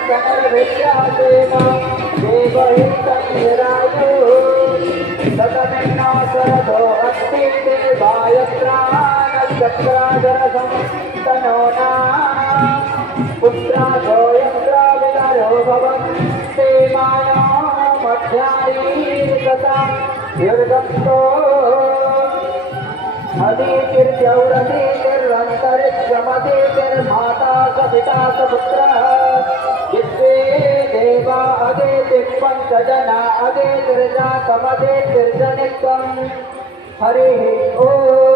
स्तनर्भिद्यासेन देवहितनिरायो तदमिन्नासरथो अस्ति देवायत्रानक्षत्राधरसंस्तनोना पुत्रासो यत्राविदयो भवन्ते मायामध्यायीर्गता युर्गप्तो अदितिर्यौरदितिर्अन्तरिक्षमदितिर्माता स पिता स पुत्रः विश्वे देवा अदितिः पञ्चजना अदितिर्जातमदितिर्जनित्वम् हरिः ओम्।